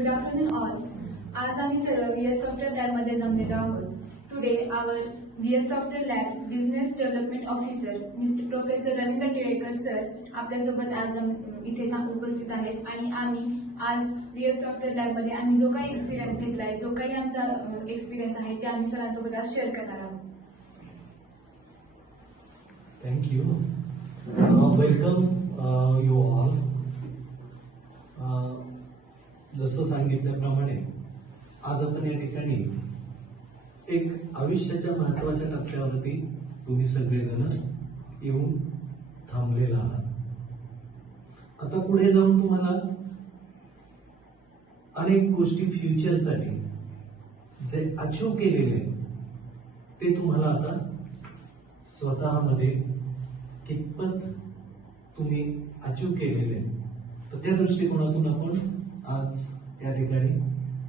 Good afternoon all. आज आम्ही सर्व VS सॉफ्टवेअर लॅबमध्ये जमलेलो आहोत. टुडे आवर VS software labs business development officer mister professor Ravindra Tilekar sir आपल्यासोबत आज इथे उपस्थित आहेत आणि आम्ही आज VS सॉफ्टवेअर लॅबमध्ये आम्ही जो काही एक्सपिरियन्स घेतला आहे, जो काही आमचा एक्सपिरियन्स आहे ते आम्ही सरांसोबत आज शेअर करणार आहोत. Thank you. Welcome you all. जसं सांगितल्याप्रमाणे आज आपण या ठिकाणी एक आयुष्याच्या महत्वाच्या टप्प्यावरती तुम्ही सगळेजण येऊन थांबलेला आहात. आता पुढे जाऊन तुम्हाला अनेक गोष्टी फ्युचरसाठी जे अचीव केलेले ते तुम्हाला आता स्वतःमध्ये कितपत तुम्ही अचीव केलेले तर त्या दृष्टिकोनातून आपण आज या ठिकाणी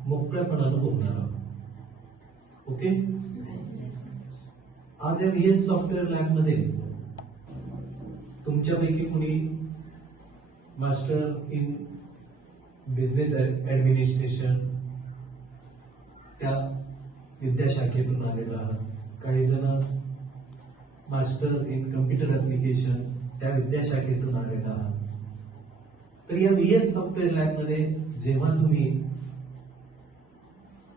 मोकळ्यापणानं बोलणार आहोत. ओके, आज या VS सॉफ्टवेअर लॅब मध्ये तुमच्यापैकी कोणी मास्टर इन बिझनेस ऍडमिनिस्ट्रेशन त्या विद्याशाखेतून आलेला आहात, काही जण मास्टर इन कम्प्युटर ऍप्लिकेशन त्या विद्याशाखेतून आलेला आहात. तर या VS सॉफ्टवेअर लॅब मध्ये जेव्हा तुम्ही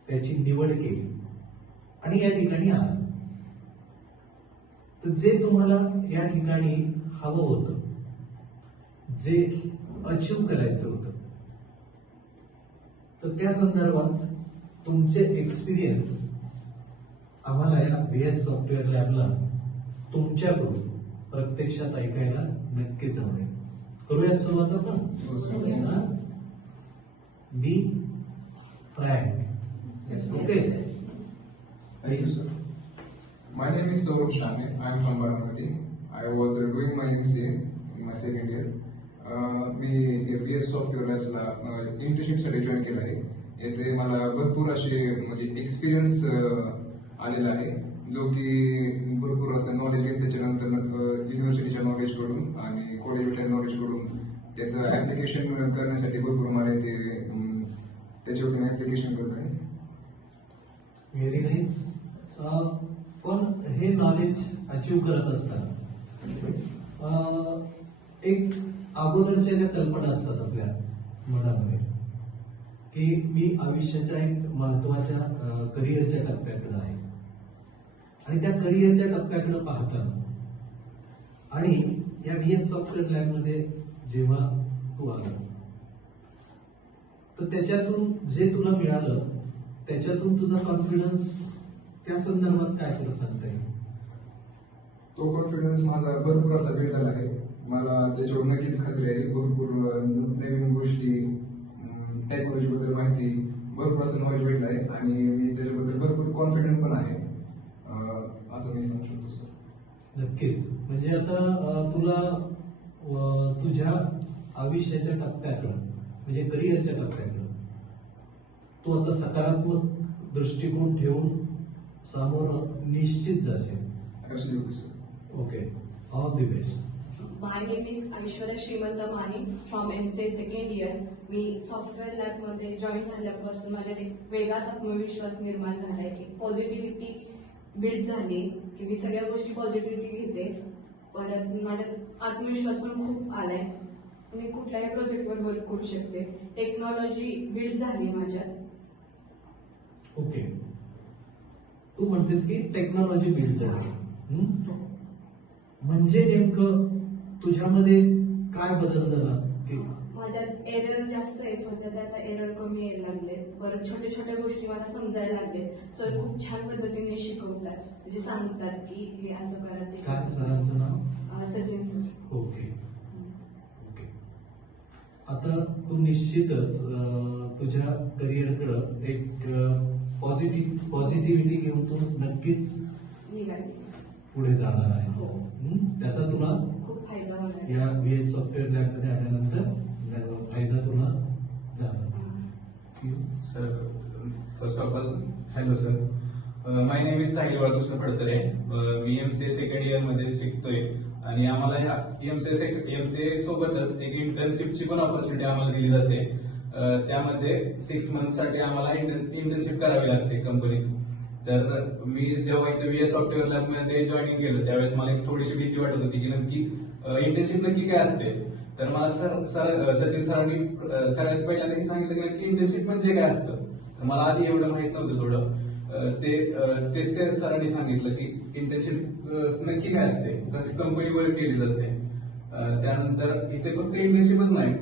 त्याची निवड केली आणि या ठिकाणी आला तर जे तुम्हाला या ठिकाणी हवं होतं, जे अचीव करायचं होतं, तर त्या संदर्भात तुमचे एक्सपिरियन्स आम्हाला या VS सॉफ्टवेअर लॅबला तुमच्याकडून प्रत्यक्षात ऐकायला नक्कीच आवडेल. करूयात सुरुवात आपण. Be frank. Okay. Thank you, sir. My name is Saurabh Shane. I am from Baramati. I was doing my MCA in my second year. मी VS सॉफ्टवेअर लॅब्सला इंटर्नशिपसाठी जॉईन केलं आहे. येथे मला भरपूर असे म्हणजे एक्सपिरियन्स आलेला आहे, जो की भरपूर असं नॉलेज घेतल्याच्या नंतर युनिव्हर्सिटीच्या नॉलेजकडून आणि कॉलेजच्या नॉलेजकडून त्याचं ॲप्लिकेशन करण्यासाठी भरपूर मला ते त्याच्यावरती मी ॲप्लिकेशन करतो आहे. Very nice. पण हे नॉलेज अचीव करत असताना एक अगोदरच्या ज्या कल्पना असतात आपल्या मनामध्ये की मी आयुष्याच्या एक महत्वाच्या करिअरच्या टप्प्याकडे आहे आणि त्या करिअरच्या टप्प्याकडे पाहताना आणि या VS सॉफ्टवेअर लॅब मध्ये जेव्हा तू आलास तर त्याच्यातून जे तुला मिळालं त्याच्यातून तुझा कॉन्फिडन्स त्या संदर्भात काय तुला सांगता येईल? तो कॉन्फिडन्स माझा भरपूर असा वेळ झाला आहे. मला त्याच्यावर नक्कीच खात्री आहे. भरपूर नवीन गोष्टी टेक्नॉलॉजीबद्दल माहिती भरपूर असं नॉलेज भेटलं आहे आणि मी त्याच्याबद्दल भरपूर कॉन्फिडंट पण आहे असं मी सांगू शकतो सर. नक्कीच. म्हणजे आता तुला तुझ्या आयुष्याच्या टप्प्याकडं म्हणजे करिअरच्या टप्प्याकडं तू आता सकारात्मक दृष्टिकोन ठेवून समोर निश्चित जाशील. Absolutely, sir. Okay, all the best. My name is Aishwarya Srimant Mani from MCA second year. Me software लॅबमध्ये जॉईन झाल्यापासून माझ्यात एक वेगळाच आत्मविश्वास निर्माण झाला आहे. एक पॉझिटिव्हिटी बिल्ड झाली की मी सगळ्या गोष्टी पॉझिटिव्हिटी घेते. परत माझ्यात आत्मविश्वास पण खूप आलाय. मी कुठल्याही प्रोजेक्टवर वर्क करू शकते. टेक्नॉलॉजी बिल्ड झाली माझ्यात. ओके, तू म्हणतेस की टेक्नॉलॉजी बिल्ड झाली, म्हणजे नेमकं तुझ्यामध्ये काय बदल झाला? की माझ्यात एरर जास्त येत होत्या, त्या आता एरर कमी यायला लागले. परत छोट्या छोट्या गोष्टी मला समजायला लागले. सर खूप छान पद्धतीने शिकवतात, म्हणजे सांगतात की हे असं करा ते. काय सरांचं नाव? सचिन सर. Okay okay. आता तू निश्चितच तुझ्या करिअरकडं एक पॉझिटिव्हिटी घेऊन तू नक्कीच निघाली. पुढे जाणार आहेस. हो. त्याचा तुला खूप फायदा होणार. या VS सॉफ्टवेअर लॅब मध्ये आल्यानंतर फायदा तुला झाला. Sir, first of all hello sir, my name is Sahil Balkrishna Phadtare. Me MCA second year मध्ये शिकतोय आणि आम्हाला ह्या एमसीए सोबतच एक इंटर्नशिपची पण ऑपॉर्च्युनिटी आम्हाला दिली जाते. त्यामध्ये 6 मंथसाठी आम्हाला इंटर्नशिप करावी लागते कंपनीत. तर मी जेव्हा इथे VS सॉफ्टवेअर लॅब मध्ये जॉईनिंग केलं त्यावेळेस मला एक थोडीशी भीती वाटत होती की नक्की इंटर्नशिप नक्की काय असते. तर मला सचिन सरांनी सगळ्यात पहिल्यांदा हे सांगितलं की नक्की इंटर्नशिप म्हणजे काय असतं. तर मला आधी एवढं माहित नव्हतं थोडं. तेच ते सरांनी सांगितलं की इंटर्नशिप नक्की काय असते, कशी कंपनीवर केली जाते. त्यानंतर इथे फक्त इंटर्नशिपच नाही,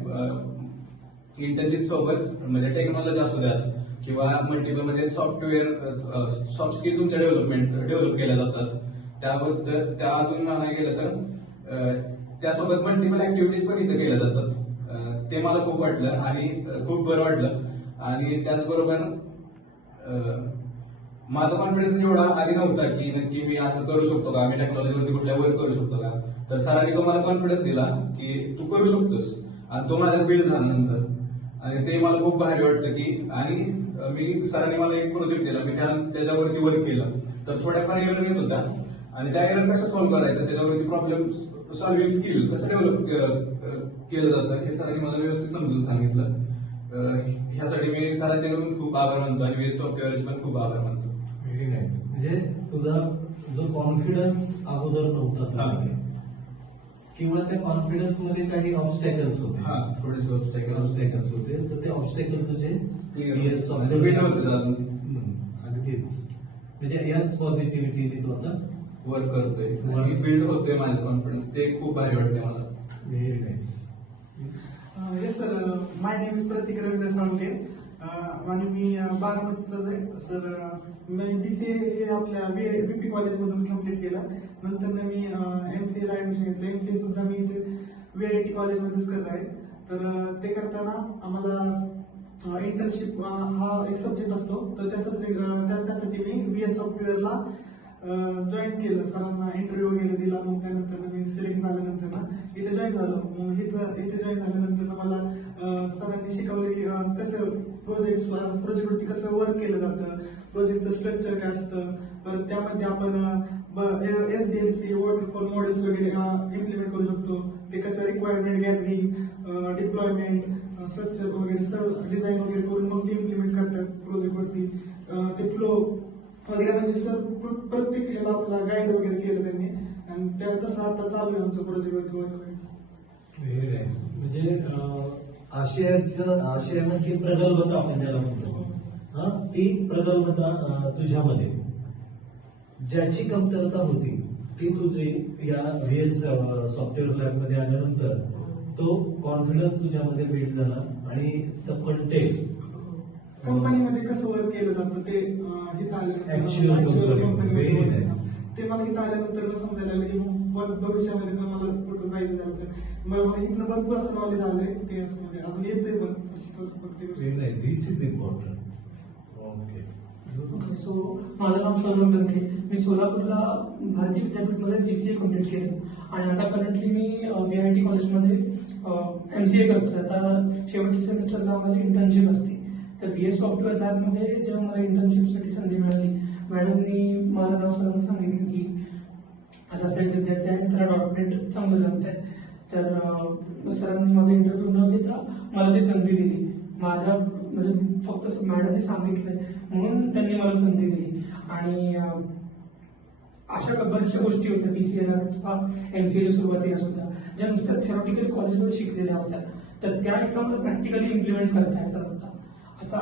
इंटर्नशिप सोबत म्हणजे टेक्नॉलॉजी असू द्यात किंवा मल्टिपल म्हणजे सॉफ्टवेअर सॉफ्ट स्किल तुमच्या डेव्हलप केल्या जातात. त्याबद्दल त्या अजून म्हणायला गेलं तर त्यासोबत मल्टिपल ऍक्टिव्हिटीज पण इथे केल्या जातात. ते मला खूप वाटलं आणि खूप बरं वाटलं. आणि त्याचबरोबर माझा कॉन्फिडन्स एवढा आधी नव्हता की नक्की मी असं करू शकतो का, मी टेक्नॉलॉजीवरती कुठल्या वर्क करू शकतो का. तर सरांनी तो मला कॉन्फिडन्स दिला की तू करू शकतोस आणि तो माझ्या बिल्ड झाला नंतर. आणि ते मला खूप भारी वाटतं की आणि मी सरांनी मला एक प्रोजेक्ट दिला, मी त्याच्यावरती वर्क केलं. तर थोड्याफार एरर येत होत्या आणि त्या एरर कसं सॉल्व्ह करायचं, त्याच्यावरती प्रॉब्लेम सॉल्व्हिंग स्किल कसं डेव्हलप केलं जातं हे सरांनी मला व्यवस्थित समजून सांगितलं. ह्यासाठी मी सरांच्याकडून खूप आभार मानतो आणि VS सॉफ्टवेअरचे पण खूप आभार मानतो. Very nice. म्हणजे तुझा जो कॉन्फिडन्स अगोदर नव्हता तुझ्याकडे किंवा त्या कॉन्फिडन्स मध्ये काही ऑब्स्टॅकल्स होते, थोडेसे ऑब्स्टॅकल्स होते, तर ते ऑब्स्टॅकल तुझे VS सॉफ्टवेअर होते अजून अगदीच. म्हणजे याच पॉझिटिव्हिटीने तू आता वर्क करतोय आणि बिल्ड होतोय माझा कॉन्फिडन्स. ते खूप भारी वाटते मला. Very nice. Yes sir, my name is Prateek Ravindra Salunke आणि मी बारामतीतलाच आहे सर. मी BCA हे आपल्या BP कॉलेजमधून कम्प्लीट केलं. नंतर मी MCA ला ऍडमिशन घेतलं. MCA सुद्धा मी इथे VIT कॉलेजमध्येच करत आहे. तर ते करताना आम्हाला इंटर्नशिप हा एक सब्जेक्ट असतो. तर त्यासाठी मी VS सॉफ्टवेअरला जॉईन केलं. सरांना इंटरव्ह्यू वगैरे दिला. मग त्यानंतर मी सिलेक्ट झाल्यानंतर ना इथे जॉईन झालो. मग इथे जॉईन झाल्यानंतर मला सरांनी शिकवलं की कसं प्रोजेक्टवरती कसं वर्क केलं जातं, प्रोजेक्टचं स्ट्रक्चर काय असतं. परत त्यामध्ये आपण SDLC वॉटरफॉल मॉडेल्स वगैरे इम्प्लिमेंट करू शकतो. ते कसं रिक्वायरमेंट गॅदरिंग, डिप्लॉयमेंट, स्ट्रक्चर वगैरे सर्व डिझाईन वगैरे करून मग ते इम्प्लिमेंट करतात प्रोजेक्टवरती. ते फ्लो वगैरे म्हणजे सर प्रत्येक ह्याला आपला गाईड वगैरे केलं त्यांनी आणि त्या तसं आता चालू आहे आमचं प्रोजेक्टवरती वर्क करायचं. Very nice. म्हणजे आशयामधली प्रगल्भता आपण ज्याला म्हणतो, ती प्रगल्भता तुझ्यामध्ये ज्याची कमतरता होती ती तुझी या VS सॉफ्टवेअर लॅब मध्ये आल्यानंतर तो कॉन्फिडन्स तुझ्यामध्ये बिल्ड झाला आणि द कंटेंट कंपनीमध्ये कसं वर्क केलं जातं ते इथं Actual company. Very nice. ते मला इथं आल्यानंतर समजायला लागलं की मग भविष्यामध्ये पण मला कुठं जायचं झालं तर मला इथनं भरपूर असं नॉलेज आलंय. ते असं म्हणजे अजून येते पण शिकवत प्रत्येक गोष्ट. This is important. Okay. Okay, so माझं नाव सौरभ लंके. मी सोलापूरला भारतीय विद्यापीठमध्ये BCA कम्प्लीट केलं आणि आता करंटली मी VIT कॉलेजमध्ये MCA करतोय. आता शेवटच्या सेमिस्टरला आम्हाला इंटर्नशिप असते. तर VS सॉफ्टवेअर लॅबमध्ये जेव्हा मला इंटर्नशिपसाठी संधी मिळाली, मॅडमनी मला नाव सरांना सांगितलं की असं एक विद्यार्थी आहे, त्याला डॉक्युमेंट चांगलं जमत आहे. तर सरांनी माझा इंटरव्ह्यू न घेता मला ती संधी दिली. माझ्या म्हणजे फक्त मॅडमने सांगितलंय म्हणून त्यांनी मला संधी दिली. आणि अशा बऱ्याचशा गोष्टी होत्या BCA किंवा MCAच्या सुरुवातीला सुद्धा ज्या नुसत्या थेरॉटिकल कॉलेजमध्ये शिकलेल्या होत्या, तर त्या इथं मला प्रॅक्टिकली इम्प्लिमेंट करता येतात होता. आता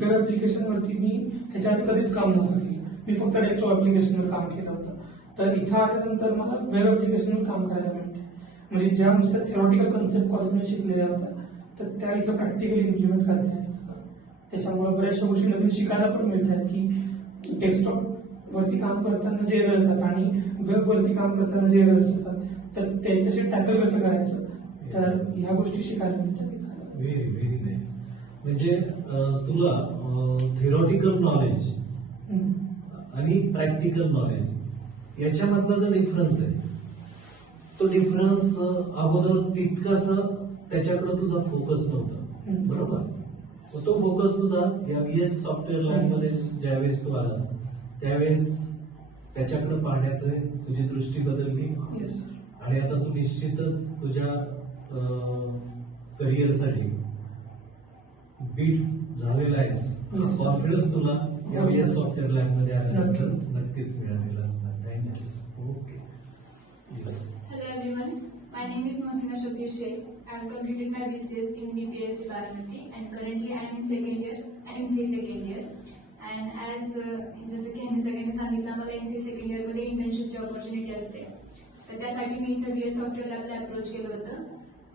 वेब ऍप्लिकेशनवरती मी ह्याच्या आधी कधीच काम नव्हतं केलं. मी फक्त डेस्कटॉप ऍप्लिकेशनवर काम केलं होतं. तर इथं आल्यानंतर मला वेब ऍप्लिकेशनवर काम करायला मिळते. म्हणजे ज्या नुसत्या थेरॉटिकल कन्सेप्ट कॉलेजमध्ये शिकलेल्या होत्या तर त्या इथं प्रॅक्टिकली इम्प्लिमेंट करता येतात. त्याच्यामुळे बऱ्याचशा गोष्टी नवीन शिकायला पण मिळतात की डेस्कटॉप वरती काम करताना जे एरर येतात आणि वेब वरती काम करताना जे एरर्स येतात तर त्याच्याशी टॅकल कसं करायचं, तर ह्या गोष्टी शिकायला मिळतात. Very very nice. म्हणजे तुला थेरॉटिकल नॉलेज आणि प्रॅक्टिकल नॉलेज याच्यामधला जो डिफरन्स आहे तो डिफरन्स अगोदर तितकासा त्याच्याकडे तुझा फोकस नव्हता, बरोबर. तो फोकस तुझा या VS सॉफ्टवेअर लॅब मध्ये ज्यावेळेस तू आलास त्यावेळेस त्याच्याकडे पाहण्याचे तुझी दृष्टी बदलली. आणि आता तू निश्चितच तुझ्या करिअरसाठी बिल्ड झालेला आहेस Yes. कॉन्फिडन्स तुला या हो, sir. सॉफ्टवेअर लॅब मध्ये आल्यानंतर नक्की. नक्कीच मिळालेला असणार. Thank you. Okay. Hello everyone, my name is Mohsina Shakir Sheikh. I have completed my BCS in BPSC Baramati and currently I am in second year, MCA second year. And as जसं की आम्ही सगळ्यांनी सांगितलं आम्हाला MCA सेकंड इयर मध्ये इंटर्नशिपची opportunity असते. तर त्यासाठी मी इथं VS सॉफ्टवेअर लॅबला अप्रोच केलं होतं.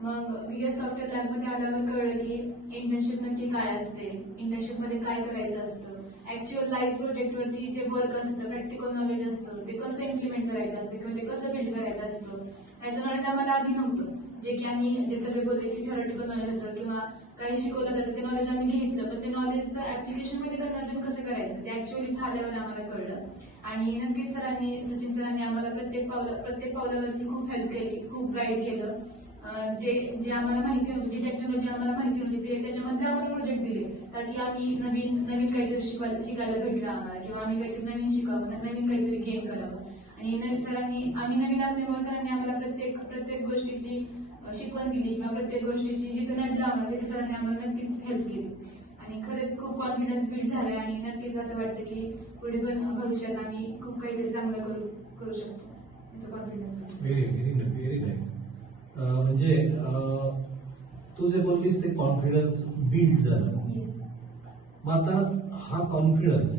मग VS सॉफ्टवेअर लॅबमध्ये आल्यावर कळलं की इंटर्नशिप नक्की काय असते, इंटर्नशिप मध्ये काय करायचं असतं, ऍक्च्युअल लाईव्ह प्रोजेक्टवरती जे वर्क असतं, प्रॅक्टिकल नॉलेज असतं, ते कसं इम्प्लिमेंट करायचं असतं किंवा ते कसं बिल्ड करायचं असतं याचं नॉलेज आम्हाला आधी नव्हतं. जे की आम्ही जे सगळे बोलले की थेरॉटिकल नॉलेज होतं किंवा काही शिकवलं जातं ते नॉलेज आम्ही घेतलं, पण ते नॉलेजचं ऍप्लिकेशन मध्ये कन्वर्जन कसं करायचं ते ऍक्च्युअली इथं आल्यावर आम्हाला कळलं. आणि नक्कीच सचिन सरांनी आम्हाला प्रत्येक पावलावरती खूप हेल्प केली, खूप गाईड केलं. जे आम्हाला माहिती होती, जी टेक्नॉलॉजी आम्हाला माहिती होती ते त्याच्यामध्ये आम्हाला प्रोजेक्ट दिले, ताकी आम्ही नवीन काहीतरी शिकायला भेटलं आम्हाला किंवा आम्ही काहीतरी नवीन शिकावं, नवीन काहीतरी गेम करावं. आणि आम्ही नवीन असल्यामुळे सरांनी आम्हाला प्रत्येक गोष्टीची शिकवण दिली किंवा प्रत्येक गोष्टीची जिथे नडलं आम्हाला तिथे सरांनी आम्हाला नक्कीच हेल्प केली. आणि खरंच खूप कॉन्फिडन्स बिल्ड झालाय आणि नक्कीच असं वाटतं की पुढे पण भविष्यात आम्ही खूप काहीतरी चांगलं करू शकतो. याचा कॉन्फिडन्स व्हेरी नाईस. म्हणजे तू जे बोललीस ते कॉन्फिडन्स बिल्ड झालं. मग आता हा कॉन्फिडन्स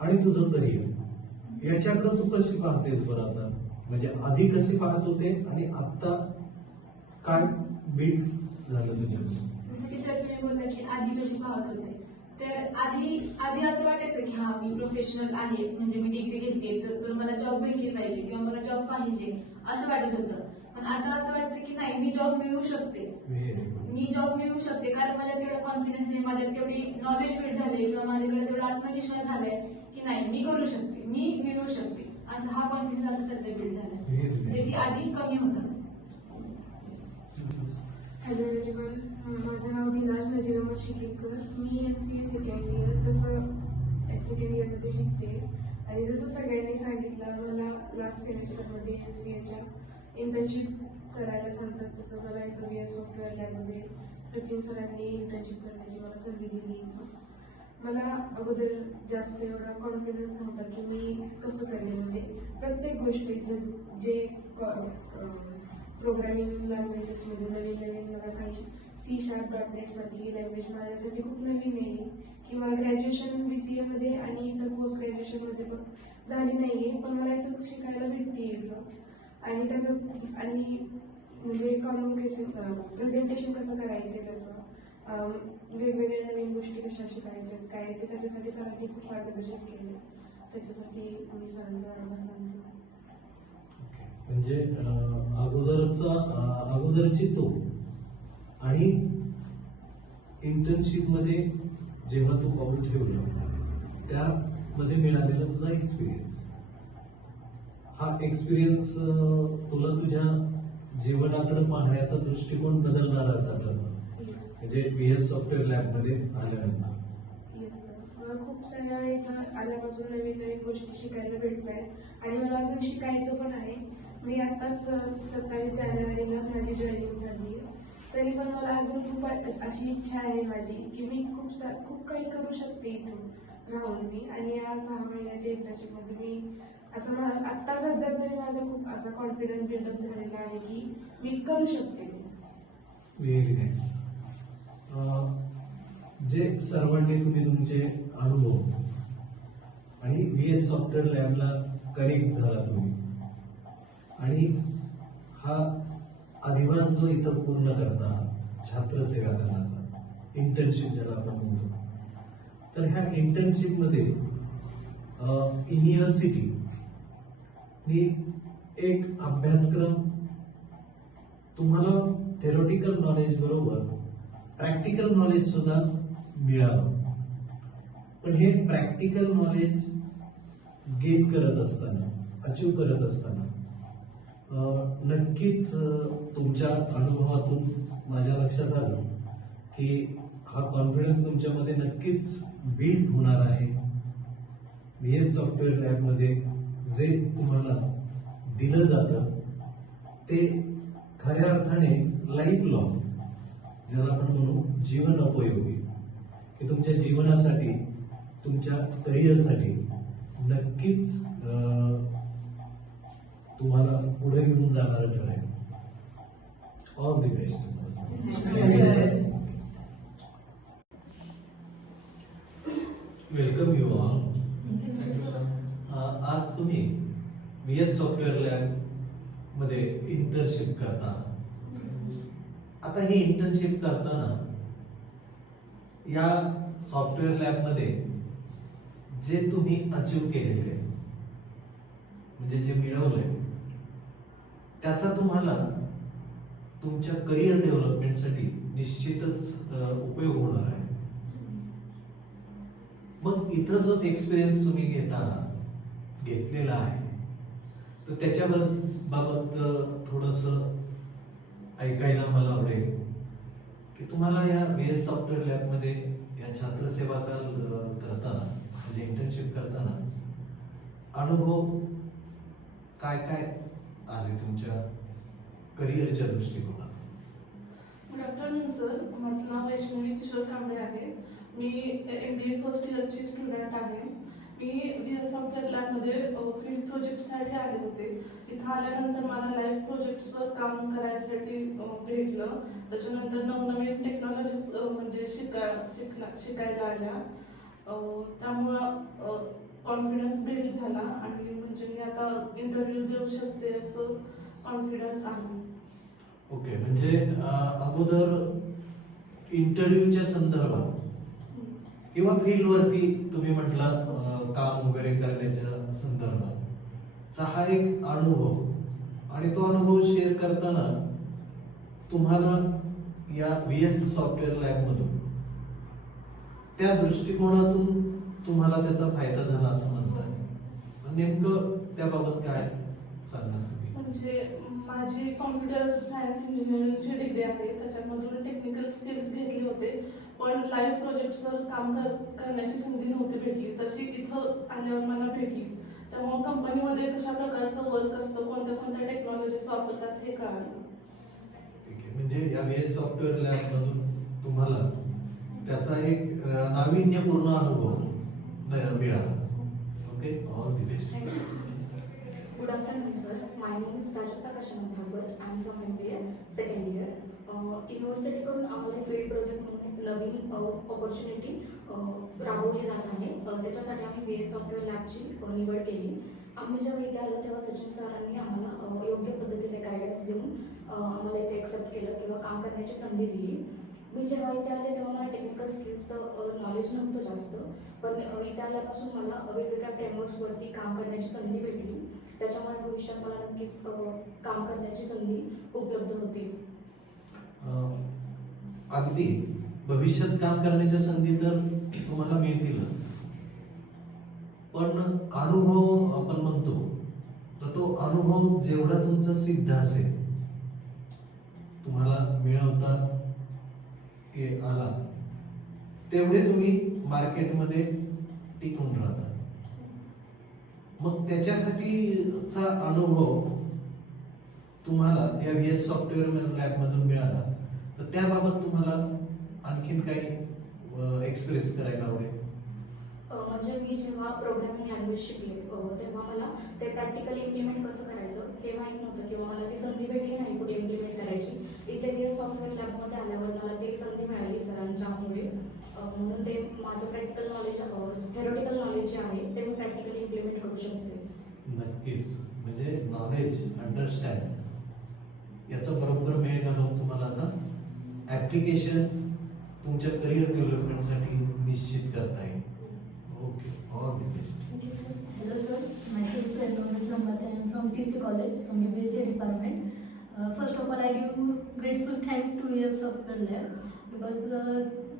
आणि तुझं करिअर याच्याकडे तू कशी पाहतेस बरं आता? म्हणजे आधी कशी पाहत होते आणि आता काय बिल्ड झालं तुझ्याकडे? जसं की सर तुम्ही बोलला की आधी कशी पाहत होते, तर आधी असं वाटायचं की हा मी प्रोफेशनल आहे, म्हणजे मी डिग्री घेतली तर मला जॉब भेटली पाहिजे किंवा मला जॉब पाहिजे असं वाटत होतं. पण आता असं वाटतं की नाही, मी जॉब मिळवू शकते, कारण माझ्यात तेवढा कॉन्फिडन्स आहे, माझ्यात तेवढी नॉलेज बिल्ड झाले किंवा माझ्याकडे तेवढा आत्मविश्वास झालाय की नाही मी करू शकते, मी मिळवू शकते. असं हा कॉन्फिडन्स आता सध्या बिल्ड झाला, जे की आधी कमी होता. हॅलो एव्हरीवन, माझं नाव दिनाज नजीर अहमद शिकेकर. मी MCA सेकंड इयर सेकंड इयरमध्ये शिकते. आणि जसं सगळ्यांनी सांगितलं मला लास्ट सेमिस्टरमध्ये MCAच्या इंटर्नशिप करायला सांगतात, तसं मला इथं VS सॉफ्टवेअर लॅबमध्ये सचिन सरांनी इंटर्नशिप करण्याची मला संधी दिली. इथं मला अगोदर जास्त एवढा कॉन्फिडन्स नव्हता की मी कसं करेन, म्हणजे प्रत्येक गोष्टी इथं जे प्रोग्रामिंग लँग्वेजेसमध्ये नवीन मला काही C#.NET सारखी लँग्वेज माझ्यासाठी खूप नवीन आहे किंवा ग्रॅज्युएशन BCA मध्ये आणि इतर पोस्ट ग्रॅज्युएशनमध्ये पण झाली नाही आहे, पण मला इथं शिकायला भेटते इथं. आणि त्याचं आणि म्हणजे कम्युनिकेशन प्रेझेंटेशन कसं करायचं त्याचं वेगवेगळ्या नवीन गोष्टी कशा शिकायच्या काय ते त्याच्यासाठी सरांनी खूप मार्गदर्शन केले. त्याच्यासाठी मी सरांचा आभार मानते. म्हणजे अगोदरची तो आणि इंटर्नशिप मध्ये जेव्हा तू पाऊल ठेवलं त्यामध्ये मिळालेला तुझा एक्सपिरियन्स, हा एक्सपिरियन्स तुला तुझ्या जीवनाकडे पाहण्याचा दृष्टिकोन बदलणारा असा ठरला, म्हणजे VS सॉफ्टवेअर लॅब मध्ये आल्यानंतर. येस सर, मला खूप साऱ्या इथं आल्यापासून नवीन गोष्टी शिकायला भेटत आहेत आणि मला अजून शिकायचं पण आहे. मी आत्ताच 27 जानेवारीलाच माझी जॉईनिंग झाली आहे, तरी पण मला अजून खूप अशी इच्छा आहे माझी की मी खूप काही करू शकते इथून राहून मी. आणि या 6 महिन्याच्या इंटर्नशिपमध्ये मी असं आत्ता सध्या तरी माझा खूप असा कॉन्फिडन्स बिल्डअप झालेला आहे की मी करू शकते. Very nice. जे सर्वांनी तुम्ही तुमचे अनुभव आणि VS सॉफ्टवेअर लॅबला कनेक्ट झाला तुम्ही आणि हा अधिवास जो इथं पूर्ण करता छात्र सेवा करण्याचा इंटर्नशिप ज्याला आपण म्हणतो, तर ह्या इंटर्नशिप मध्ये युनिव्हर्सिटी एक अभ्यासक्रम तुम्हाला थेरॉटिकल नॉलेज बरोबर प्रॅक्टिकल नॉलेज सुद्धा मिळालं. पण हे प्रॅक्टिकल नॉलेज गेन करत असताना, अचीव करत असताना नक्कीच तुमच्या अनुभवातून माझ्या लक्षात आलं की हा कॉन्फिडन्स तुमच्यामध्ये नक्कीच बिल्ड होणार आहे. VS सॉफ्टवेअर लॅबमध्ये जे तुम्हाला दिलं जातं ते खऱ्या अर्थाने लाईफ लॉंग ज्याला आपण म्हणू जीवन उपयोगी, की तुमच्या जीवनासाठी, तुमच्या करिअरसाठी नक्कीच तुम्हाला पुढे घेऊन जाणारं ठरेल. All the best. Welcome you all. आज तुम्ही VS सॉफ्टवेअर लॅब मध्ये इंटर्नशिप करता. आता ही इंटर्नशिप करताना या सॉफ्टवेअर लॅब मध्ये जे तुम्ही अचीव केलेले म्हणजे जे मिळवलंय त्याचा तुम्हाला तुमच्या करिअर डेव्हलपमेंटसाठी निश्चितच उपयोग होणार आहे. मग इथं जो एक्सपिरियन्स तुम्ही घेतलेला आहे तर त्याच्यावर बाबत थोडंसं ऐकायला मला आवडेल की तुम्हाला या VS सॉफ्टवेअर लॅबमध्ये या छात्रसेवा काल करताना म्हणजे इंटर्नशिप करताना अनुभव काय काय आले तुमच्या करिअरच्या दृष्टिकोनात? गुड आफ्टरनून सर, माझं नाव वैष्णवी किशोर कांबळे आहे. मी MBA फर्स्ट इयरची स्टुडंट आहे. मी VS सॉफ्टवेअर लॅबमध्ये फील्ड प्रोजेक्टसाठी आले होते. इथं आल्यानंतर मला लाईव्ह प्रोजेक्ट्सवर काम करायसाठी भेटलं. त्याच्यानंतर नवनवीन टेक्नॉलॉजीज म्हणजे शिकायला आल्या. त्यामुळं कॉन्फिडन्स बिल्ड झाला आणि म्हणजे मी आता इंटरव्ह्यू देऊ शकते असं कॉन्फिडन्स आहे. ओके, म्हणजे अगोदर इंटरव्ह्यूच्या संदर्भात किंवा फील्डवरती तुम्ही म्हटलं काम वगैरे करण्याच्या संदर्भात हा एक अनुभव आणि तो अनुभव शेअर करताना तुम्हाला या VS सॉफ्टवेअर लॅबमधून त्या दृष्टिकोनातून तुम्हाला त्याचा फायदा झाला असं म्हणताय. नेमकं त्याबाबत काय सांगणार तुम्ही? म्हणजे माझी कॉम्प्युटर सायन्स इंजिनिअरिंगची डिग्री आहे. त्याच्यामधून टेक्निकल स्किल्स घेतले होते, पण लाईव्ह प्रोजेक्ट्सवर काम करण्याची संधी नव्हती भेटली. तशी इथं आल्यावर मला भेटली. त्यामुळे कंपनीमध्ये कशा प्रकारचं वर्क असतं, कोणत्या कोणत्या टेक्नॉलॉजीज वापरतात हे कळालं. ठीक आहे, म्हणजे या VS सॉफ्टवेअर लॅबमधून तुम्हाला त्याचा एक नाविन्यपूर्ण अनुभव मिळाला. Okay, all the best. Good afternoon, sir. My name is Prajakta Kashyap Bhagwat. I am from MBA second year. युनिव्हर्सिटीकडून आम्हाला फील्ड प्रोजेक्ट म्हणून एक नवीन ऑपॉर्च्युनिटी राबवली जात आहे. त्याच्यासाठी आम्ही VS सॉफ्टवेअर लॅबची निवड केली. आम्ही जेव्हा इथे आलो तेव्हा सचिन सरांनी आम्हाला योग्य पद्धतीने गायडन्स देऊन आम्हाला इथे एक्सेप्ट केलं किंवा काम करण्याची संधी दिली. मी जेव्हा इथे आले तेव्हा मला टेक्निकल स्किल्सचं नॉलेज नव्हतं जास्त, पण इथे आल्यापासून मला वेगवेगळ्या फ्रेमवर्क्सवरती काम करण्याची संधी भेटली. त्याच्यामुळे भविष्यात मला नक्कीच काम करण्याची संधी उपलब्ध होतील. अगदी भविष्यात काम करण्याच्या संधी तर तुम्हाला मिळतीलच, पण अनुभव आपण म्हणतो तर तो अनुभव जेवढा तुमचा सिद्ध असेल, तुम्हाला मिळवता आला, तेवढे तुम्ही मार्केटमध्ये टिकून राहता. मग त्याच्यासाठीचा अनुभव तुम्हाला या VS सॉफ्टवेअर लॅबमधून मिळाला, तर त्याबाबत तुम्हाला आणखीन काही एक्सप्रेस करायला आवडेल? म्हणजे मी जेव्हा प्रोग्रामिंग लँग्वेज शिकले तेव्हा मला ते प्रॅक्टिकली इम्प्लिमेंट कसं करायचं हे माहीत नव्हतं किंवा मला ती संधी भेटली नाही कुठे इम्प्लिमेंट करायची. इथे VS सॉफ्टवेअर लॅबमध्ये आल्यावर मला ती संधी मिळाली सरांच्यामुळे. म्हणून ते माझं प्रॅक्टिकल नॉलेज, थेरोटिकल नॉलेज जे आहे ते मी प्रॅक्टिकली इम्प्लिमेंट करू शकते. नक्कीच, म्हणजे नॉलेज, अंडरस्टँड याचा बरोबर मेळ घालून तुम्हाला आता ॲप्लिकेशन तुमच्या करिअर डेव्हलपमेंटसाठी निश्चित करता येईल. Okay, all the best. Hello sir, myself Prerna Namat. I am from TC College from BSc department. First of all, I give grateful thanks to VS Software Lab because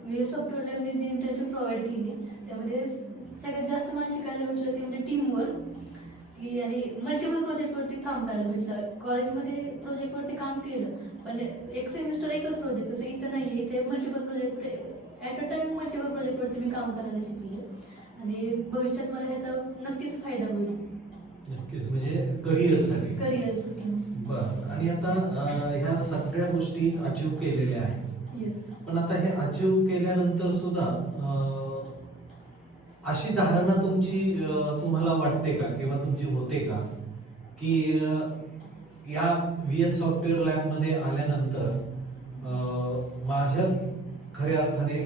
VS Software Lab ने जी internship provide केली त्यामध्ये सगळ्यात जास्त मला शिकायला भेटलं ते म्हणजे टीमवर्क की आणि मल्टिपल प्रोजेक्टवरती काम करायला भेटलं. कॉलेजमध्ये प्रोजेक्टवरती काम केलं पण एक सेमिस्टर एकच प्रोजेक्ट, तसं इथं नाही आहे. इथे multiple project at a time multiple प्रोजेक्टवरती मी काम करायला शिकले आणि भविष्यात मला ह्याचा नक्कीच फायदा होईल. नक्कीच, म्हणजे करिअरसाठी. करिअरसाठी. बरं, आणि आता ह्या सगळ्या गोष्टी अचीव केलेल्या आहेत. येस. पण आता हे अचीव केल्यानंतर सुद्धा अशी धारणा तुमची तुम्हाला वाटते का किंवा तुमची होते का की या VS सॉफ्टवेअर लॅबमध्ये आल्यानंतर माझ्यात खऱ्या अर्थाने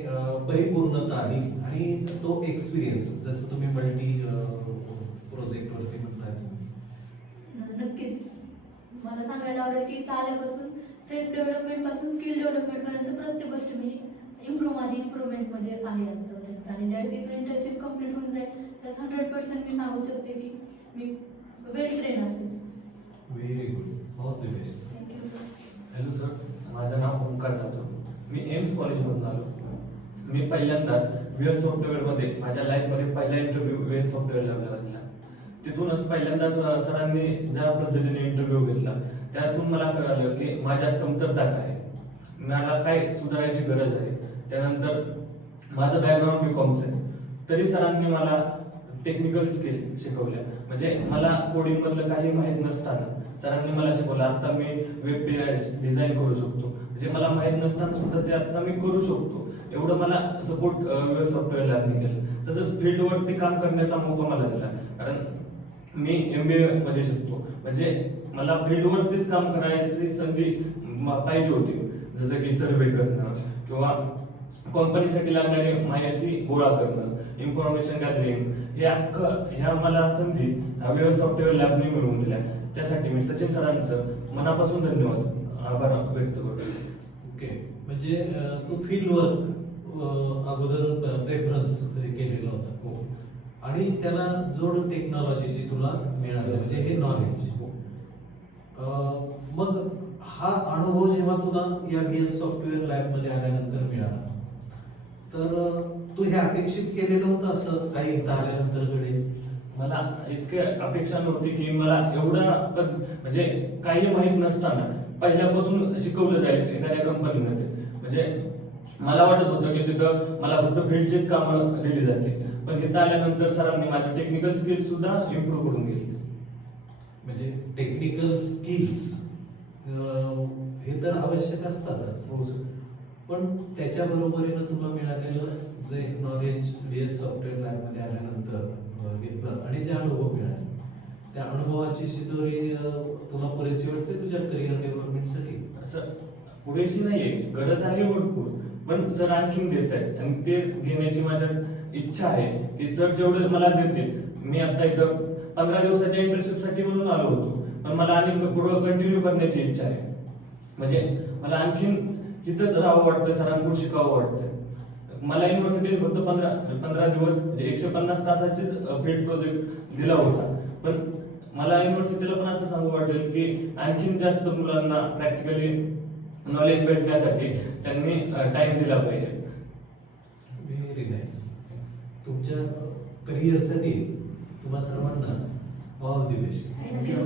परिपूर्णता आली आणि तो एक्सपिरियन्स जसं तुम्ही मल्टी प्रोजेक्टवरती म्हणताय तुम्ही. नक्कीच मला सांगायला आवडेल की इथं आल्यापासून सेल्फ डेव्हलपमेंट पासून स्किल डेव्हलपमेंट पर्यंत प्रत्येक गोष्ट मी माझी इम्प्रूव्हमेंटमध्ये आहे आतापर्यंत. आणि ज्यावेळेस इथून इंटर्नशिप कम्प्लीट होऊन जाईल त्यास 100% मी सांगू शकते की मी वेल ट्रेन असेल. Very good, all the best. Thank you sir. Hello sir, माझं नाव ओंकार जाधव. मी एम्स कॉलेजमधून आलो. मी पहिल्यांदाच VS सॉफ्टवेअरमध्ये माझ्या लाईफमध्ये पहिला इंटरव्ह्यू VS सॉफ्टवेअर लॅबला दिला. तिथूनच पहिल्यांदाच सरांनी ज्या पद्धतीने इंटरव्ह्यू घेतला त्यातून मला कळालं की माझ्यात कमतरता काय, मला काय सुधारायची गरज आहे. त्यानंतर माझं बॅकग्राऊंड BComचं आहे, तरी सरांनी मला टेक्निकल स्किल शिकवल्या. म्हणजे मला कोडिंगमधलं काही माहीत नसताना सरांनी मला शिकवलं. आता मी वेब पेज डिझाईन करू शकतो, म्हणजे मला माहीत नसताना सुद्धा ते आता मी करू शकतो. एवढं मला सपोर्ट VS सॉफ्टवेअर लॅबने केलं. तसंच फील्डवरती काम करण्याचा मौका मला दिला, कारण मी MBA मध्ये शिकतो, म्हणजे मला फील्डवरतीच काम करायची संधी पाहिजे होती. जसं की सर्वे करणं किंवा कंपनीसाठी लागणारी माहिती गोळा करणं, इन्फॉर्मेशन गॅदरिंग, ह्या मला संधी VS सॉफ्टवेअर लॅबने मिळवून दिल्या. त्यासाठी मी सचिन सरांचं मनापासून धन्यवाद आभार व्यक्त करतो. ओके, म्हणजे तू फील्ड वर्क अगोदर प्रेफरन्स केलेला होता. हो. आणि त्याला जोड टेक्नॉलॉजीची तुला मिळाली, म्हणजे हे नॉलेज. मग हा अनुभव जेव्हा तुला या VS सॉफ्टवेअर लॅबमध्ये आल्यानंतर मिळाला, तर तू हे अपेक्षित केलेलं होतं असं काही इथं आल्यानंतर घडेल? मला इतकी अपेक्षा नव्हती की मला एवढं म्हणजे काही माहीत नसताना पहिल्यापासून शिकवलं जाईल एखाद्या कंपनीमध्ये. म्हणजे मला वाटत होतं की तिथं मला फक्त फील्डचीच कामं दिली जाते, पण इथं आल्यानंतर सरांनी माझे टेक्निकल स्किल सुद्धा इम्प्रूव्ह करून घेतले. म्हणजे टेक्निकल स्किल्स हे तर आवश्यक असतातच. हो सर. पण त्याच्या बरोबरीनं तुला मिळालेलं जे नॉलेज VS सॉफ्टवेअर लॅबमध्ये आल्यानंतर घेतलं आणि जे अनुभव मिळाले, त्या अनुभवाची शिदोरी तुला पुरेशी वाटते तुझ्या करिअर डेव्हलपमेंटसाठी? सर पुरेशी नाहीये, गरज आहे भरपूर, पण सर आणखीन देत आहेत आणि ते घेण्याची माझ्यात इच्छा आहे की सर जेवढे मला देतील. मी आता इथं 15 दिवसाच्या इंटर्नशिपसाठी म्हणून आलो होतो, पण मला आणि पुढं कंटिन्यू करण्याची इच्छा आहे. म्हणजे मला आणखीन इथंच राहावं वाटतं, सरांकडून शिकावं वाटतं. मला युनिव्हर्सिटीत फक्त 15 दिवस म्हणजे 150 तासाचेच फील्ड प्रोजेक्ट दिला होता, पण मला युनिव्हर्सिटीला पण असं सांगू वाटेल की आणखीन जास्त मुलांना प्रॅक्टिकली नॉलेज भेटण्यासाठी त्यांनी टाइम दिला पाहिजे. Very nice. तुमच्या करिअरसाठी तुम्हा सर्वांना ऑल दी बेस्ट. थँक्यू.